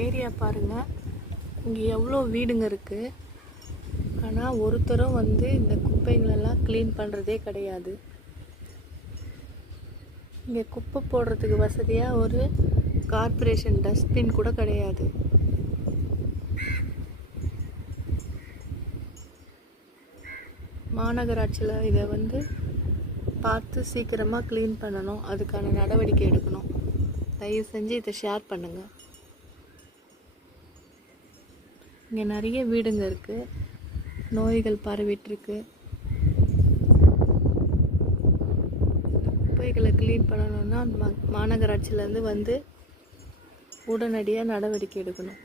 Area பாருங்கள், இங்கே எவ்வளோ வீடுங்க இருக்குது. ஆனால் ஒருத்தரும் வந்து இந்த குப்பைங்களெல்லாம் க்ளீன் பண்ணுறதே கிடையாது. இங்கே குப்பை போடுறதுக்கு வசதியாக ஒரு கார்ப்பரேஷன் டஸ்ட்பின் கூட கிடையாது. மாநகராட்சியில் இதை வந்து பார்த்து சீக்கிரமாக க்ளீன் பண்ணணும், அதுக்கான நடவடிக்கை எடுக்கணும். தயவு செஞ்சு இதை ஷேர் பண்ணுங்கள். இங்கே நிறைய வீடுங்க இருக்குது, நோய்கள் பரவிட்டுருக்கு. குப்பைகளை க்ளீன் பண்ணணுன்னா மாநகராட்சியிலேருந்து வந்து உடனடியாக நடவடிக்கை எடுக்கணும்.